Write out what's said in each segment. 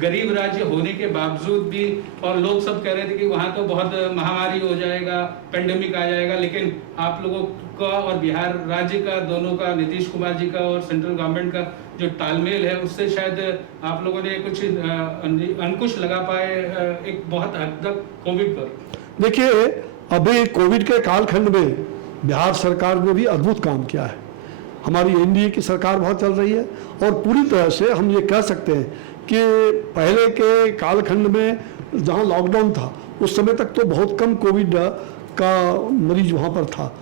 गरीब राज्य होने के बावजूद भी, और लोग सब कह रहे थे कि वहाँ तो बहुत महामारी हो जाएगा, पेंडेमिक आ जाएगा, लेकिन आप लोगों का और बिहार राज्य का, दोनों का, नीतीश कुमार जी का और सेंट्रल गवर्नमेंट का जो तालमेल है, उससे शायद आप लोगों ने कुछ अंकुश लगा पाए एक बहुत हद तक कोविड पर। देखिए, अभी कोविड के कालखंड में बिहार सरकार ने भी अद्भुत काम किया है। हमारी एनडीए की सरकार बहुत चल रही है और पूरी तरह से हम ये कह सकते हैं कि पहले के कालखंड में जहाँ लॉकडाउन था उस समय तक तो बहुत कम कोविड का मरीज वहाँ पर था।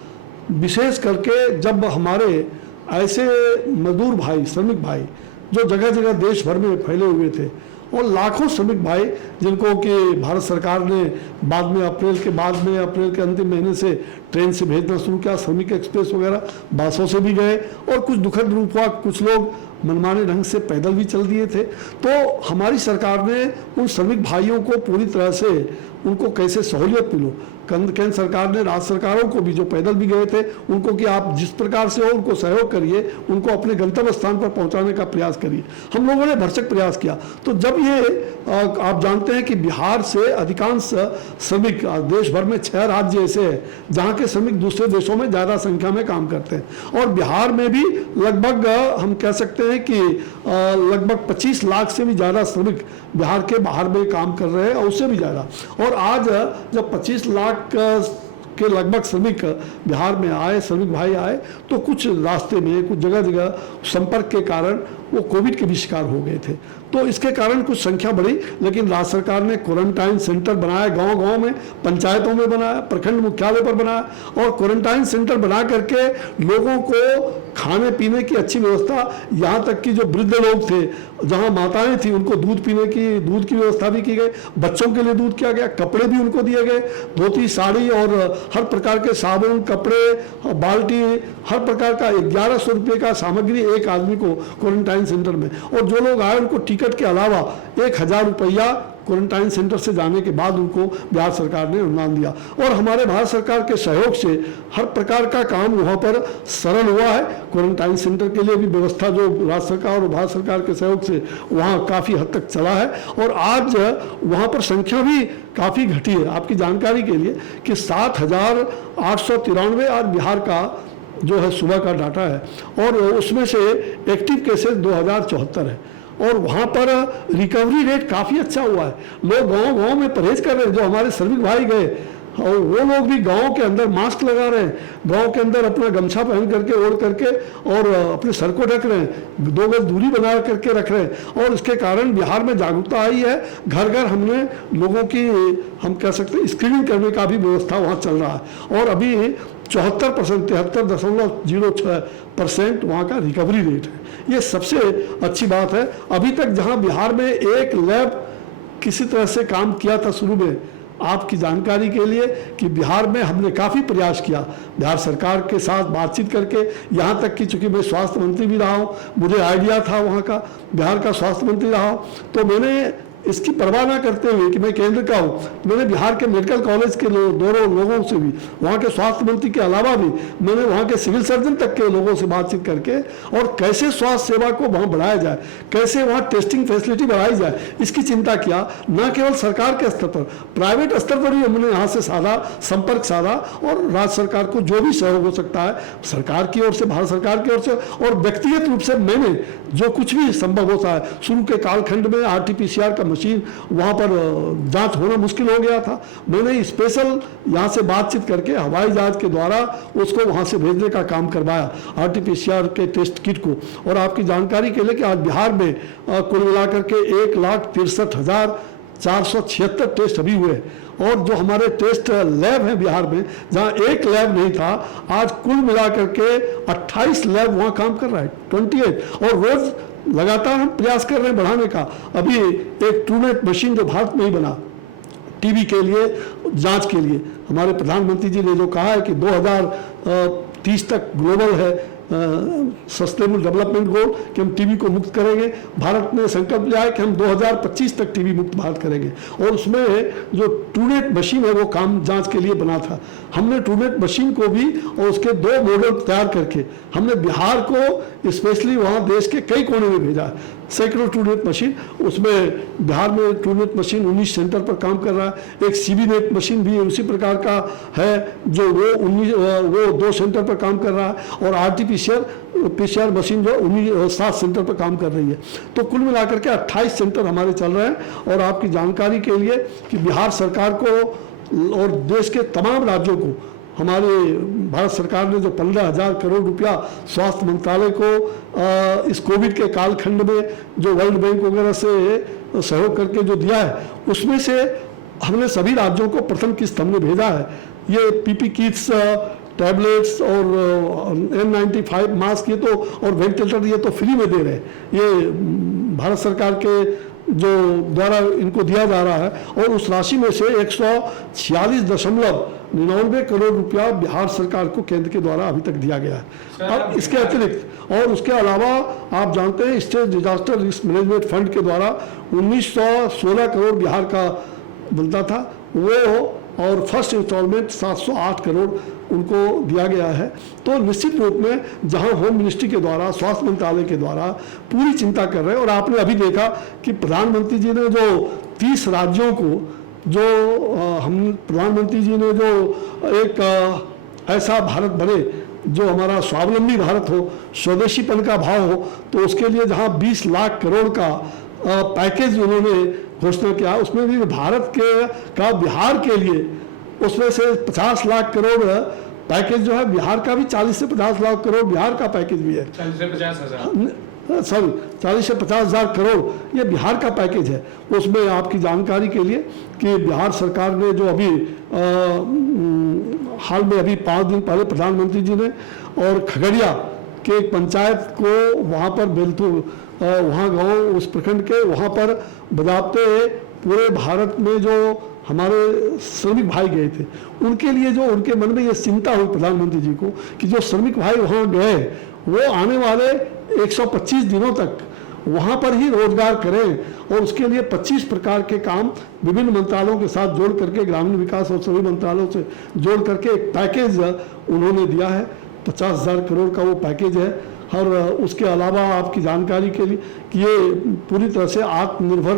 विशेष करके जब हमारे ऐसे मजदूर भाई, श्रमिक भाई जो जगह जगह देश भर में फैले हुए थे और लाखों श्रमिक भाई जिनको कि भारत सरकार ने बाद में अप्रैल के अंतिम महीने से ट्रेन से भेजना शुरू किया, श्रमिक एक्सप्रेस वगैरह बसों से भी गए और कुछ दुखद रूप हुआ, कुछ लोग मनमाने ढंग से पैदल भी चल दिए थे। तो हमारी सरकार ने उन श्रमिक भाइयों को पूरी तरह से उनको कैसे सहूलियत मिलो, केंद्र सरकार ने राज्य सरकारों को भी जो पैदल भी गए थे उनको कि आप जिस प्रकार से हो उनको सहयोग करिए, उनको अपने गंतव्य स्थान पर पहुंचाने का प्रयास करिए। हम लोगों ने भरसक प्रयास किया। तो जब ये आप जानते हैं कि बिहार से अधिकांश श्रमिक, देश भर में 6 राज्य ऐसे हैं जहाँ के श्रमिक दूसरे देशों में ज़्यादा संख्या में काम करते हैं और बिहार में भी लगभग हम कह सकते हैं कि लगभग 25 लाख से भी ज़्यादा श्रमिक बिहार के बाहर में काम कर रहे हैं और उससे भी ज़्यादा। और आज जब 25 लाख के लगभग श्रमिक बिहार में आए, श्रमिक भाई आए, तो कुछ रास्ते में कुछ जगह जगह संपर्क के कारण वो कोविड के भी शिकार हो गए थे। तो इसके कारण कुछ संख्या बढ़ी, लेकिन राज्य सरकार ने क्वारंटाइन सेंटर बनाया, गांव-गांव में, पंचायतों में बनाया, प्रखंड मुख्यालय पर बनाया और क्वारंटाइन सेंटर बना करके लोगों को खाने पीने की अच्छी व्यवस्था, यहाँ तक कि जो वृद्ध लोग थे, जहाँ माताएं थी, उनको दूध की व्यवस्था भी की गई, बच्चों के लिए दूध किया गया, कपड़े भी उनको दिए गए, धोती, साड़ी और हर प्रकार के साबुन, कपड़े, बाल्टी, हर प्रकार का 1100 रुपये का सामग्री एक आदमी को क्वारंटाइन सेंटर में। और जो लोग आए उनको टिकट के अलावा 1000 रुपया क्वारंटाइन सेंटर से जाने के बाद उनको बिहार सरकार ने अनुदान दिया। और हमारे भारत सरकार के सहयोग से हर प्रकार का काम वहाँ पर सरल हुआ है। क्वारंटाइन सेंटर के लिए भी व्यवस्था जो राज्य सरकार और भारत सरकार के सहयोग से वहाँ काफ़ी हद तक चला है और आज वहाँ पर संख्या भी काफ़ी घटी है। आपकी जानकारी के लिए कि 7,893 आज बिहार का जो है सुबह का डाटा है और उसमें से एक्टिव केसेस 2074 है और वहाँ पर रिकवरी रेट काफ़ी अच्छा हुआ है। लोग गांव-गांव में परहेज कर रहे हैं। जो हमारे श्रमिक भाई गए और वो लोग भी गांव के अंदर मास्क लगा रहे हैं, गांव के अंदर अपना गमछा पहन करके, ओढ़ करके और अपने सर को ढक रहे हैं, 2 गज दूरी बना करके रख रहे हैं और इसके कारण बिहार में जागरूकता आई है। घर घर हमने लोगों की, हम कह सकते हैं, स्क्रीनिंग करने का भी व्यवस्था वहाँ चल रहा है और अभी 74%, 73.06% वहाँ का रिकवरी रेट है। ये सबसे अच्छी बात है। अभी तक जहाँ बिहार में एक लैब किसी तरह से काम किया था शुरू में, आपकी जानकारी के लिए कि बिहार में हमने काफ़ी प्रयास किया बिहार सरकार के साथ बातचीत करके, यहाँ तक कि चूंकि मैं स्वास्थ्य मंत्री भी रहा हूँ, मुझे आइडिया था वहाँ का, बिहार का स्वास्थ्य मंत्री रहा हूँ, तो मैंने इसकी परवाह ना करते हुए कि मैं केंद्र का हूँ, मैंने बिहार के मेडिकल कॉलेज के दोनों लोगों से भी, वहाँ के स्वास्थ्य मंत्री के अलावा भी मैंने वहाँ के सिविल सर्जन तक के लोगों से बातचीत करके और कैसे स्वास्थ्य सेवा को वहाँ बढ़ाया जाए, कैसे वहाँ टेस्टिंग फैसिलिटी बढ़ाई जाए, इसकी चिंता किया। न केवल सरकार के स्तर पर, प्राइवेट स्तर पर भी हमने यहाँ से संपर्क साधा और राज्य सरकार को जो भी सहयोग हो सकता है सरकार की ओर से, भारत सरकार की ओर से और व्यक्तिगत रूप से मैंने जो कुछ भी संभव होता है। शुरू के कालखंड में RT-PCR का मशीन वहाँ पर जांच होना मुश्किल हो गया था, मैंने स्पेशल यहाँ से बातचीत करके हवाई जहाज के द्वारा उसको वहाँ से भेजने का काम करवाया, RT-PCR के टेस्ट किट को। और आपकी जानकारी के लिए कि आज बिहार में कुल मिलाकर के 1,63,476 टेस्ट अभी हुए और जो हमारे टेस्ट लैब हैं बिहार में, जहाँ एक लैब नहीं था, आज कुल मिलाकर के 28 लैब वहाँ काम कर रहा है, 28। और रोज लगातार हम प्रयास कर रहे हैं बढ़ाने का। अभी एक ट्रूनेट मशीन जो भारत में ही बना टीबी के लिए, जांच के लिए, हमारे प्रधानमंत्री जी ने जो कहा है कि 2030 तक ग्लोबल है सस्टेनेबल डेवलपमेंट गोल कि हम टीबी को मुक्त करेंगे। भारत ने संकल्प लिया है कि हम 2025 तक टीबी मुक्त भारत करेंगे और उसमें जो ट्रूनेट मशीन है वो काम जांच के लिए बना था। हमने ट्रूनेट मशीन को भी और उसके 2 मॉडल तैयार करके हमने बिहार को स्पेशली वहाँ देश के कई कोने में भेजा। सैकड़ों ट्रूनेट मशीन, उसमें बिहार में ट्रूनेट मशीन 19 सेंटर पर काम कर रहा है। एक सीबी नेट मशीन भी उसी प्रकार का है जो वो 2 सेंटर पर काम कर रहा है, और आरटीपीसीआर मशीन जो 7 सेंटर पर काम कर रही है। तो कुल मिलाकर के 28 सेंटर हमारे चल रहे हैं। और आपकी जानकारी के लिए कि बिहार सरकार को और देश के तमाम राज्यों को हमारे भारत सरकार ने जो 15,000 करोड़ रुपया स्वास्थ्य मंत्रालय को इस कोविड के कालखंड में जो वर्ल्ड बैंक वगैरह से सहयोग करके जो दिया है, उसमें से हमने सभी राज्यों को प्रथम किस्त हमने भेजा है। ये पीपी किट्स, टैबलेट्स और N95 मास्क ये तो और वेंटिलेटर ये तो फ्री में दे रहे हैं। ये भारत सरकार के जो द्वारा इनको दिया जा रहा है। और उस राशि में से 146.99 करोड़ रुपया बिहार सरकार को केंद्र के द्वारा अभी तक दिया गया है। अब इसके अतिरिक्त और उसके अलावा आप जानते हैं state disaster risk management fund के द्वारा 1916 करोड़ बिहार का बनता था वो, और फर्स्ट इंस्टॉलमेंट 708 करोड़ उनको दिया गया है। तो निश्चित रूप में जहां होम मिनिस्ट्री के द्वारा, स्वास्थ्य मंत्रालय के द्वारा पूरी चिंता कर रहे हैं। और आपने अभी देखा कि प्रधानमंत्री जी ने जो 30 राज्यों को जो प्रधानमंत्री जी ने जो एक ऐसा भारत बने जो हमारा स्वावलंबी भारत हो, स्वदेशीपन का भाव हो, तो उसके लिए जहां 20 लाख करोड़ का पैकेज उन्होंने घोषणा किया, उसमें भी भारत का बिहार के लिए उसमें से 50 लाख करोड़ पैकेज जो है बिहार का भी 40 से 50 लाख करोड़ बिहार का पैकेज भी है। 40 से 50 हज़ार, सॉरी 40 से 50,000 करोड़ ये बिहार का पैकेज है। उसमें आपकी जानकारी के लिए कि बिहार सरकार ने जो अभी हाल में अभी 5 दिन पहले प्रधानमंत्री जी ने और खगड़िया के एक पंचायत को वहाँ पर बेलतू वहाँ गाँव उस प्रखंड के वहाँ पर बजाते पूरे भारत में जो हमारे श्रमिक भाई गए थे उनके लिए जो उनके मन में ये चिंता हुई प्रधानमंत्री जी को कि जो श्रमिक भाई वहाँ गए वो आने वाले 125 दिनों तक वहाँ पर ही रोजगार करें और उसके लिए 25 प्रकार के काम विभिन्न मंत्रालयों के साथ जोड़ करके ग्रामीण विकास और सभी मंत्रालयों से जोड़ करके एक पैकेज उन्होंने दिया है। 50,000 करोड़ का वो पैकेज है। और उसके अलावा आपकी जानकारी के लिए कि ये पूरी तरह से आत्मनिर्भर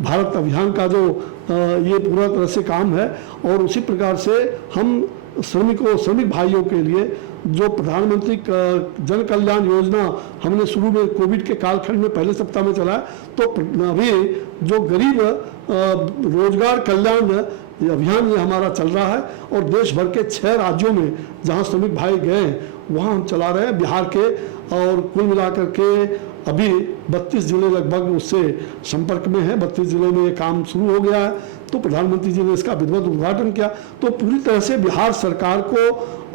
भारत अभियान का जो ये पूरा तरह से काम है। और उसी प्रकार से हम श्रमिक भाइयों के लिए जो प्रधानमंत्री जन कल्याण योजना हमने शुरू में कोविड के कालखंड में पहले सप्ताह में चलाया, तो अभी जो गरीब रोजगार कल्याण अभियान ये हमारा चल रहा है और देश भर के 6 राज्यों में जहां श्रमिक भाई गए वहां हम चला रहे हैं बिहार के। और कुल मिलाकर के अभी 32 जिले लगभग उससे संपर्क में है। 32 जिलों में ये काम शुरू हो गया है। तो प्रधानमंत्री जी ने इसका विधिवत उद्घाटन किया। तो पूरी तरह से बिहार सरकार को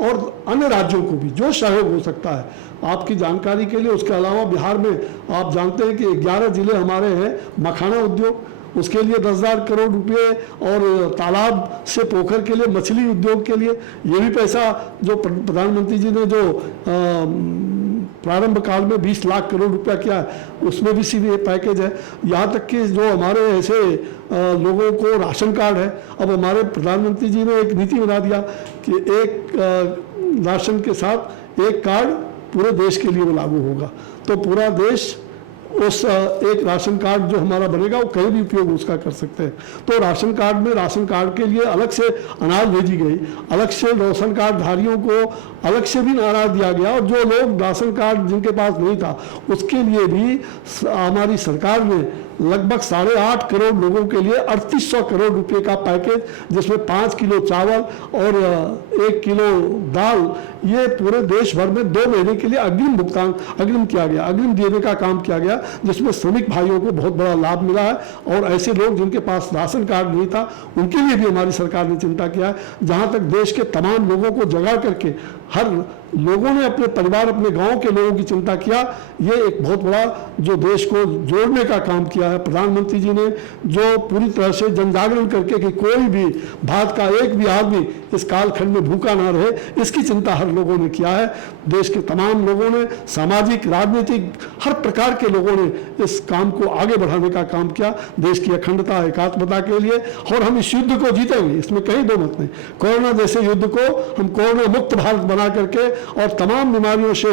और अन्य राज्यों को भी जो सहयोग हो सकता है, आपकी जानकारी के लिए उसके अलावा बिहार में आप जानते हैं कि 11 जिले हमारे हैं मखाना उद्योग, उसके लिए 10,000 करोड़ रुपए, और तालाब से पोखर के लिए मछली उद्योग के लिए ये भी पैसा जो प्रधानमंत्री जी ने जो प्रारंभ काल में 20 लाख करोड़ रुपया किया है उसमें भी सीधे पैकेज है। यहाँ तक कि जो हमारे ऐसे लोगों को राशन कार्ड है, अब हमारे प्रधानमंत्री जी ने एक नीति बना दिया कि एक राशन के साथ एक कार्ड पूरे देश के लिए वो लागू होगा। तो पूरा देश उस एक राशन कार्ड जो हमारा बनेगा वो कहीं भी उपयोग उसका कर सकते हैं। तो राशन कार्ड में राशन कार्ड के लिए अलग से अनाज भेजी गई, अलग से राशन कार्ड धारियों को अलग से भी अनाज दिया गया, और जो लोग राशन कार्ड जिनके पास नहीं था उसके लिए भी हमारी सरकार ने लगभग 8.5 करोड़ लोगों के लिए 3800 करोड़ रुपए का पैकेज, जिसमें 5 किलो चावल और 1 किलो दाल, ये पूरे देश भर में 2 महीने के लिए अग्रिम किया गया, अग्रिम देने का काम किया गया, जिसमें श्रमिक भाइयों को बहुत बड़ा लाभ मिला है। और ऐसे लोग जिनके पास राशन कार्ड नहीं था उनके लिए भी हमारी सरकार ने चिंता किया है। जहां तक देश के तमाम लोगों को जगा करके हर लोगों ने अपने परिवार, अपने गांव के लोगों की चिंता किया, ये एक बहुत बड़ा जो देश को जोड़ने का काम किया है प्रधानमंत्री जी ने, जो पूरी तरह से जन जागरण करके कि कोई भी भारत का एक भी आदमी इस कालखंड में भूखा ना रहे, इसकी चिंता हर लोगों ने किया है। देश के तमाम लोगों ने, सामाजिक, राजनीतिक, हर प्रकार के लोगों ने इस काम को आगे बढ़ाने का काम किया देश की अखंडता, एकात्मता के लिए। और हम इस युद्ध को जीतेंगे, इसमें कहीं दो मत नहीं। कोरोना जैसे युद्ध को हम कोरोना मुक्त भारत बना करके और तमाम बीमारियों से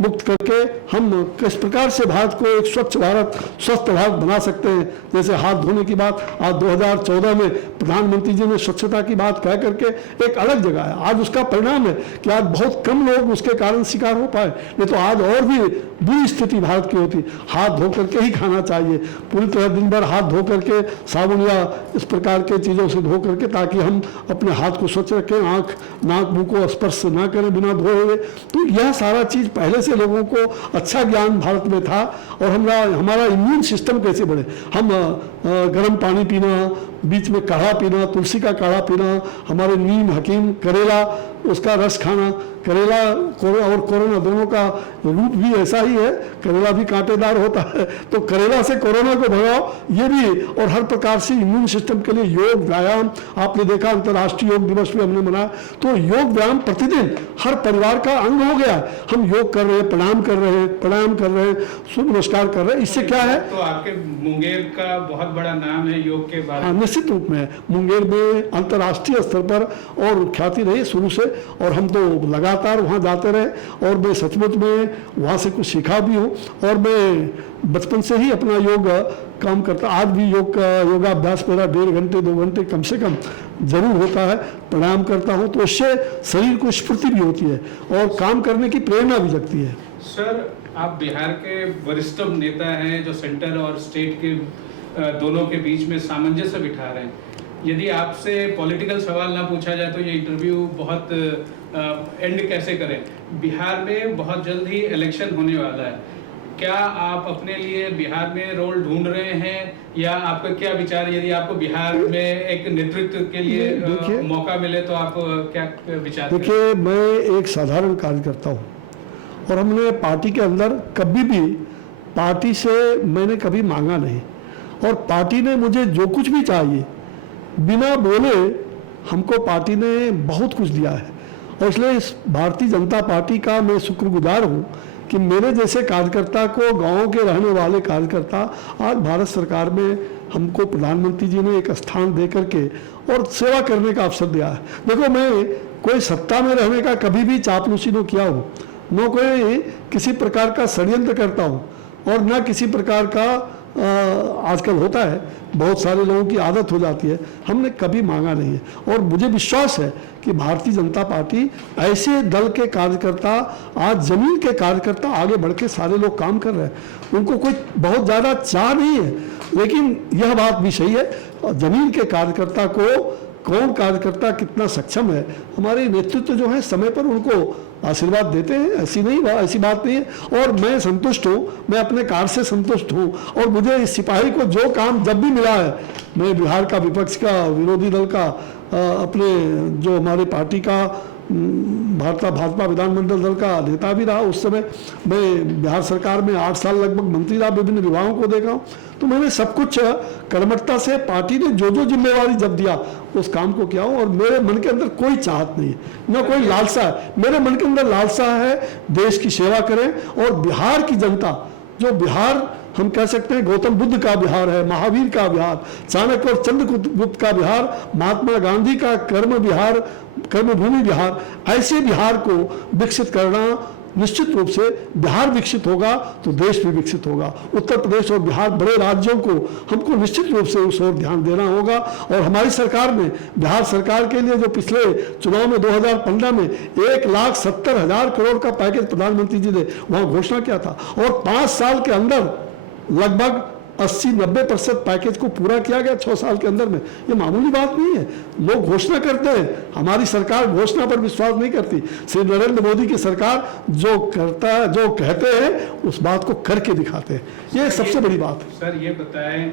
मुक्त करके हम किस प्रकार से भारत को एक स्वच्छ भारत, स्वस्थ भारत बना सकते हैं। जैसे हाथ धोने की बात आज 2014 में प्रधानमंत्री जी ने स्वच्छता की बात कह करके एक अलग जगह है। आज उसका परिणाम है कि आज बहुत कम लोग उसके कारण शिकार हो पाए, नहीं तो आज और भी बुरी स्थिति भारत की होती। हाथ धो करके ही खाना चाहिए, पूरी तरह दिन भर हाथ धो करके साबुन या इस प्रकार के चीज़ों से धो करके, ताकि हम अपने हाथ को स्वच्छ रखें, आँख नाक मुँह को स्पर्श ना करें बिना धोए हुए। तो यह सारा चीज़ पहले से लोगों को अच्छा ज्ञान भारत में था। और हमारा इम्यून सिस्टम कैसे बढ़े, हम गर्म पानी पीना, बीच में काढ़ा पीना, तुलसी का काढ़ा पीना, हमारे नीम हकीम करेला उसका रस खाना, करेला और कोरोना दोनों का रूप भी ऐसा ही है, करेला भी कांटेदार होता है, तो करेला से कोरोना को भगाओ, ये भी। और हर प्रकार से इम्यून सिस्टम के लिए योग व्यायाम, आपने देखा अंतर्राष्ट्रीय योग दिवस भी हमने मनाया, तो योग व्यायाम प्रतिदिन हर परिवार का अंग हो गया। हम योग कर रहे हैं, प्राणायाम कर रहे हैं, सूर्य नमस्कार कर रहे हैं। इससे क्या है, तो आपके मुंगेर का बहुत बड़ा नाम है योग के बारे में। निश्चित रूप में मुंगेर में अंतर्राष्ट्रीय स्तर पर और ख्याति रही शुरू से, और हम तो लगातार वहाँ जाते रहे। और मैं सचमुच में वहाँ से कुछ सीखा भी हूँ, और मैं बचपन से ही अपना योग काम करता। आज भी योगाभ्यास मेरा 1.5 घंटे 2 घंटे कम से कम जरूर होता है। प्राणायाम करता हूँ, तो इससे शरीर को स्फूर्ति भी होती है और काम करने की प्रेरणा भी जगती है। सर, आप बिहार के वरिष्ठ नेता हैं जो सेंटर और स्टेट के दोनों के बीच में सामंजस्य बिठा रहे हैं। यदि आपसे पॉलिटिकल सवाल ना पूछा जाए तो ये इंटरव्यू बहुत एंड कैसे करें। बिहार में बहुत जल्द ही इलेक्शन होने वाला है, क्या आप अपने लिए बिहार में रोल ढूंढ रहे हैं, या आपका क्या विचार, यदि आपको बिहार में एक नेतृत्व के लिए मौका मिले तो आप क्या विचार? देखिए, मैं एक साधारण कार्यकर्ता हूँ, और हमने पार्टी के अंदर कभी भी पार्टी से मैंने कभी मांगा नहीं, और पार्टी ने मुझे जो कुछ भी चाहिए बिना बोले हमको पार्टी ने बहुत कुछ दिया है। और इसलिए इस भारतीय जनता पार्टी का मैं शुक्रगुजार हूँ कि मेरे जैसे कार्यकर्ता को, गाँव के रहने वाले कार्यकर्ता, आज भारत सरकार में हमको प्रधानमंत्री जी ने एक स्थान दे करके और सेवा करने का अवसर दिया है। देखो, मैं कोई सत्ता में रहने का कभी भी चापलूसी न किया हूँ, न कोई किसी प्रकार का षड्यंत्र करता हूँ, और न किसी प्रकार का आजकल होता है, बहुत सारे लोगों की आदत हो जाती है, हमने कभी मांगा नहीं है। और मुझे विश्वास है कि भारतीय जनता पार्टी ऐसे दल के कार्यकर्ता, आज जमीन के कार्यकर्ता आगे बढ़ के सारे लोग काम कर रहे हैं, उनको कोई बहुत ज़्यादा चाह नहीं है, लेकिन यह बात भी सही है, जमीन के कार्यकर्ता को कौन कार्यकर्ता कितना सक्षम है, हमारे नेतृत्व जो है समय पर उनको आशीर्वाद देते हैं, ऐसी बात नहीं है। और मैं संतुष्ट हूँ, मैं अपने कार्य से संतुष्ट हूँ, और मुझे इस सिपाही को जो काम जब भी मिला है, मैं बिहार का विपक्ष का, विरोधी दल का, अपने जो हमारे पार्टी का भाजपा विधानमंडल दल का नेता भी रहा, उस समय मैं बिहार सरकार में 8 साल लगभग मंत्री रहा, विभिन्न विभागों को देखा हूँ, तो मैंने सब कुछ कर्मठता से पार्टी ने जो जिम्मेवारी जब दिया उस काम को किया हूँ। और मेरे मन के अंदर कोई चाहत नहीं है, न कोई लालसा है, मेरे मन के अंदर लालसा है देश की सेवा करें। और बिहार की जनता, जो बिहार हम कह सकते हैं गौतम बुद्ध का बिहार है, महावीर का बिहार, चाणक्य और चंद्रगुप्त का बिहार, महात्मा गांधी का कर्मभूमि बिहार, ऐसे बिहार को विकसित करना, निश्चित रूप से बिहार विकसित होगा तो देश भी विकसित होगा। उत्तर प्रदेश और बिहार बड़े राज्यों को हमको निश्चित रूप से उस ओर ध्यान देना होगा। और हमारी सरकार ने बिहार सरकार के लिए जो पिछले चुनाव में 2015 में 1,70,000 करोड़ का पैकेज प्रधानमंत्री जी ने वहाँ घोषणा किया था, और 5 साल के अंदर लगभग 80-90% पैकेज को पूरा किया गया 6 साल के अंदर में। ये मामूली बात नहीं है। लोग घोषणा करते हैं, हमारी सरकार घोषणा पर विश्वास नहीं करती। श्री नरेंद्र मोदी की सरकार जो करता है, जो कहते हैं, उस बात को करके दिखाते हैं, ये सबसे बड़ी बात है। सर, ये बताएं,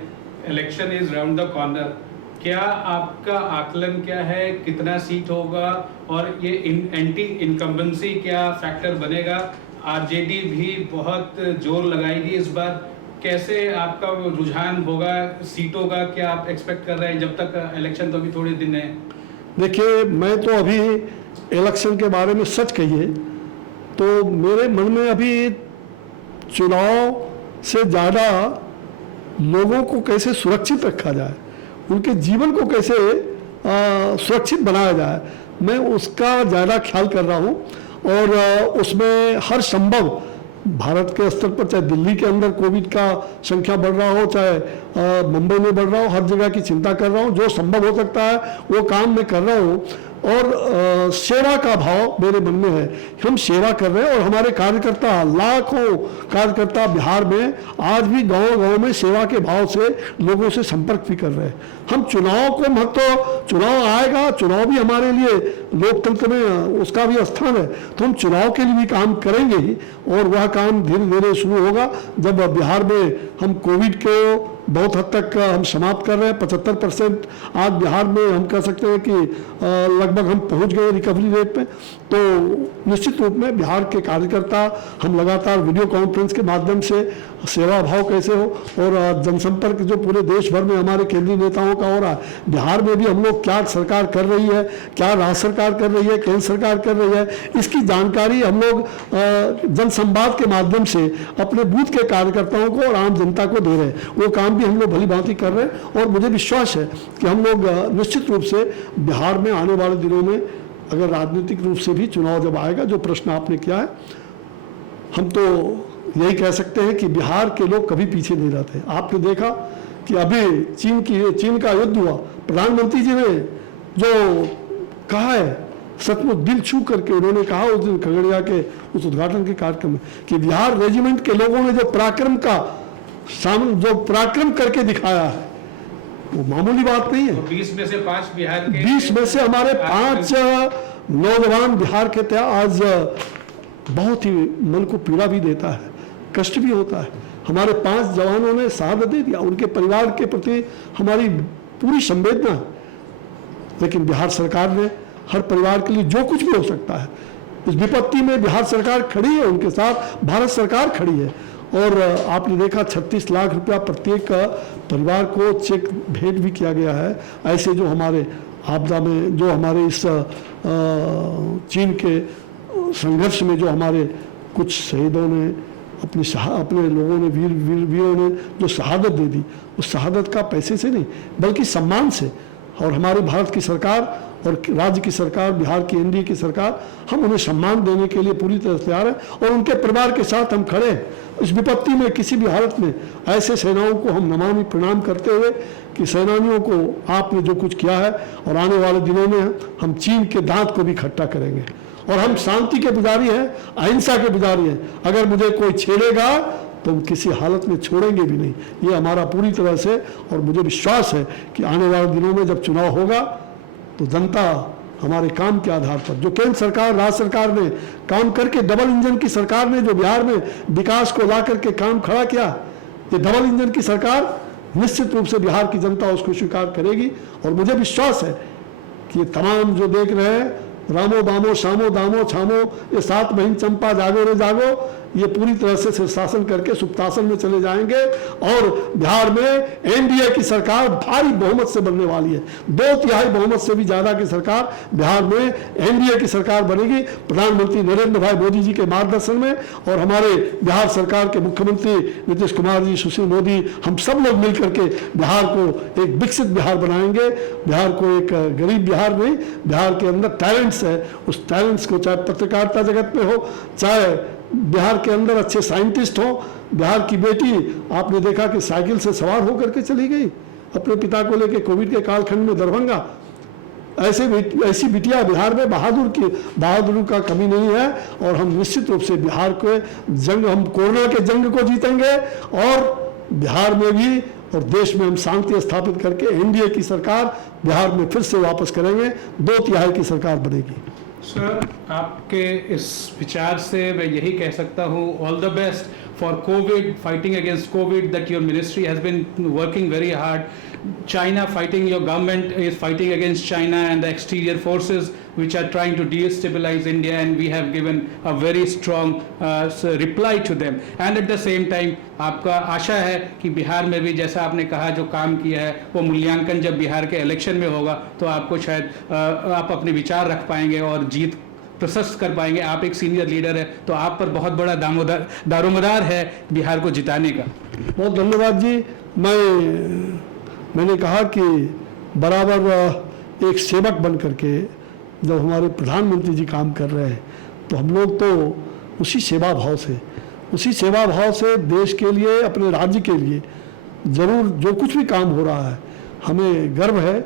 election is round the corner, क्या आपका आकलन क्या है, कितना सीट होगा, और ये एंटी इनकम्बेंसी क्या फैक्टर बनेगा? आरजेडी भी बहुत जोर लगाएगी इस बार, कैसे आपका रुझान होगा सीटों का, क्या आप एक्सपेक्ट कर रहे हैं? जब तक इलेक्शन तो अभी थोड़े दिन है। देखिए, मैं तो अभी इलेक्शन के बारे में सच कहिए तो मेरे मन में अभी चुनाव से ज़्यादा लोगों को कैसे सुरक्षित रखा जाए, उनके जीवन को कैसे सुरक्षित बनाया जाए, मैं उसका ज़्यादा ख्याल कर रहा हूँ। और उसमें हर संभव भारत के स्तर पर, चाहे दिल्ली के अंदर कोविड का संख्या बढ़ रहा हो, चाहे मुंबई में बढ़ रहा हो, हर जगह की चिंता कर रहा हूँ। जो संभव हो सकता है वो काम मैं कर रहा हूँ। और सेवा का भाव मेरे मन में है। हम सेवा कर रहे हैं और हमारे कार्यकर्ता, लाखों कार्यकर्ता बिहार में आज भी गांव-गांव में सेवा के भाव से लोगों से संपर्क भी कर रहे हैं। हम चुनाव को महत्व, चुनाव आएगा, चुनाव भी हमारे लिए लोकतंत्र में उसका भी स्थान है, तो हम चुनाव के लिए भी काम करेंगे ही। और वह काम धीरे धीरे शुरू होगा जब बिहार में हम कोविड को बहुत हद तक हम समाप्त कर रहे हैं। 75% आज बिहार में हम कह सकते हैं कि लगभग हम पहुंच गए रिकवरी रेट पे। तो निश्चित रूप में बिहार के कार्यकर्ता हम लगातार वीडियो कॉन्फ्रेंस के माध्यम से सेवा भाव कैसे हो और जनसंपर्क जो पूरे देश भर में हमारे केंद्रीय नेताओं का हो रहा है, बिहार में भी हम लोग क्या सरकार कर रही है, क्या राज्य सरकार कर रही है, केंद्र सरकार कर रही है, इसकी जानकारी हम लोग जनसंवाद के माध्यम से अपने बूथ के कार्यकर्ताओं को और आम जनता को दे रहे हैं। वो काम भी हम लोग भली भांति कर रहे हैं और मुझे विश्वास है कि हम लोग निश्चित रूप से बिहार में आने वाले दिनों में, अगर राजनीतिक रूप से भी चुनाव जब आएगा, जो प्रश्न आपने किया है, हम तो यही कह सकते हैं कि बिहार के लोग कभी पीछे नहीं रहते। आपने देखा कि अभी चीन का युद्ध हुआ, प्रधानमंत्री जी ने जो कहा है, सचमुच दिल छू करके उन्होंने कहा उस दिन खगड़िया के उस उद्घाटन के कार्यक्रम में कि बिहार रेजिमेंट के लोगों ने जो पराक्रम करके दिखाया है वो मामूली बात नहीं है। 20 में से 5 बिहार के, 20 में से हमारे 5 नौजवान बिहार के थे। आज बहुत ही मन को पीड़ा भी देता है, कष्ट भी होता है। हमारे 5 जवानों ने शहादत दे दिया, उनके परिवार के प्रति हमारी पूरी संवेदना है। लेकिन बिहार सरकार ने हर परिवार के लिए जो कुछ भी हो सकता है, इस विपत्ति में बिहार सरकार खड़ी है, उनके साथ भारत सरकार खड़ी है। और आपने देखा 36 लाख रुपया प्रत्येक परिवार को चेक भेंट भी किया गया है। ऐसे जो हमारे आपदा में, जो हमारे इस चीन के संघर्ष में जो हमारे कुछ शहीदों ने अपने लोगों ने वीरों ने जो शहादत दे दी, उस शहादत का पैसे से नहीं बल्कि सम्मान से। और हमारे भारत की सरकार और राज्य की सरकार, बिहार की एनडीए की सरकार, हम उन्हें सम्मान देने के लिए पूरी तरह तैयार है और उनके परिवार के साथ हम खड़े हैं। इस विपत्ति में किसी भी हालत में ऐसे सेनाओं को हम नमामि प्रणाम करते हुए कि सेनानियों को आपने जो कुछ किया है, और आने वाले दिनों में हम चीन के दांत को भी खट्टा करेंगे। और हम शांति के पुजारी हैं, अहिंसा के पुजारी हैं। अगर मुझे कोई छेड़ेगा तो हम किसी हालत में छोड़ेंगे भी नहीं, ये हमारा पूरी तरह से। और मुझे विश्वास है कि आने वाले दिनों में जब चुनाव होगा तो जनता हमारे काम के आधार पर, जो केंद्र सरकार, राज्य सरकार ने काम करके, डबल इंजन की सरकार ने जो बिहार में विकास को ला करके काम खड़ा किया, ये डबल इंजन की सरकार निश्चित रूप से बिहार की जनता उसको स्वीकार करेगी। और मुझे विश्वास है कि ये तमाम जो देख रहे हैं, रामो बामो शामो दामो छामो, ये 7 बहिन चंपा जागो रे जागो, ये पूरी तरह से शासन करके सुप्तासन में चले जाएंगे। और बिहार में एनडीए की सरकार भारी बहुमत से बनने वाली है। 2/3 बहुमत से भी ज्यादा की सरकार बिहार में एनडीए की सरकार बनेगी, प्रधानमंत्री नरेंद्र भाई मोदी जी के मार्गदर्शन में। और हमारे बिहार सरकार के मुख्यमंत्री नीतीश कुमार जी, सुशील मोदी, हम सब लोग मिलकर के बिहार को एक विकसित बिहार बनाएंगे। बिहार को एक गरीब बिहार नहीं, बिहार के अंदर टैलेंट्स है, उस टैलेंट्स को, चाहे पत्रकारिता जगत में हो, चाहे बिहार के अंदर अच्छे साइंटिस्ट हो। बिहार की बेटी आपने देखा कि साइकिल से सवार होकर के चली गई अपने पिता को लेकर कोविड के कालखंड में दरभंगा। ऐसी बिटिया बिहार में बहादुरी का कमी नहीं है। और हम निश्चित रूप से बिहार के जंग, हम कोरोना के जंग को जीतेंगे और बिहार में भी और देश में हम शांति स्थापित करके एनडीए की सरकार बिहार में फिर से वापस करेंगे, 2/3 की सरकार बनेगी। सर, आपके इस विचार से मैं यही कह सकता हूँ, all the best for covid, fighting against covid, that your ministry has been working very hard. China fighting, your government is fighting against China and the exterior forces which are trying to destabilize India, and we have given a very strong reply to them. And at the same time, आपका आशा है कि बिहार में भी जैसा आपने कहा जो काम किया है वो मूल्यांकन जब बिहार के इलेक्शन में होगा तो आपको शायद आप अपने विचार रख पाएंगे और जीत प्रशस्त कर पाएंगे. आप एक सीनियर लीडर है तो आप पर बहुत बड़ा दारोमदार है बिहार को जिताने का. बहुत धन्यवाद जी. मैंने कहा कि बराबर एक सेवक बन करके जब हमारे प्रधानमंत्री जी काम कर रहे हैं तो हम लोग तो उसी सेवा भाव से उसी सेवा भाव से देश के लिए, अपने राज्य के लिए जरूर जो कुछ भी काम हो रहा है हमें गर्व है।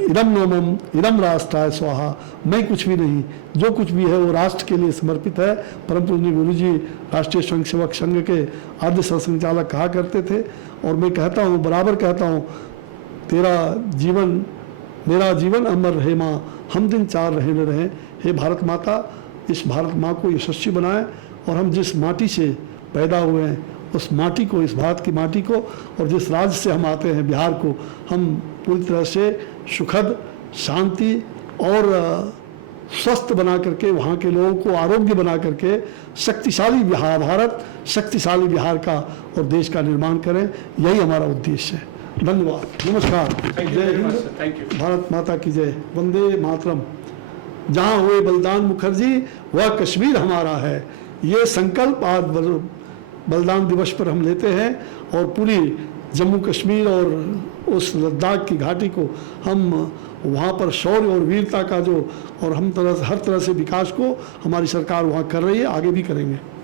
इदम नोमम इदम राष्ट्राय स्वाहा, मैं कुछ भी नहीं, जो कुछ भी है वो राष्ट्र के लिए समर्पित है। परम पूज्य गुरु जी राष्ट्रीय स्वयं सेवक संघ के आद्य सरसंघचालक कहा करते थे, और मैं कहता हूँ, बराबर कहता हूँ, तेरा जीवन मेरा जीवन अमर रहे माँ, हम दिन चार रहे न रहे। हे भारत माता, इस भारत माँ को यशस्वी बनाए, और हम जिस माटी से पैदा हुए हैं उस माटी को, इस भारत की माटी को, और जिस राज्य से हम आते हैं बिहार को, हम पूरी तरह से सुखद, शांति और स्वस्थ बना करके, वहाँ के लोगों को आरोग्य बना करके शक्तिशाली बिहार, भारत शक्तिशाली बिहार का और देश का निर्माण करें, यही हमारा उद्देश्य है। धन्यवाद, नमस्कार, जय हिंद, भारत माता की जय, वंदे मातरम। जहाँ हुए बलिदान मुखर्जी वह कश्मीर हमारा है, ये संकल्प आज बलिदान दिवस पर हम लेते हैं, और पूरी जम्मू कश्मीर और उस लद्दाख की घाटी को हम वहाँ पर शौर्य और वीरता का जो, और हम हर तरह से विकास को हमारी सरकार वहाँ कर रही है, आगे भी करेंगे।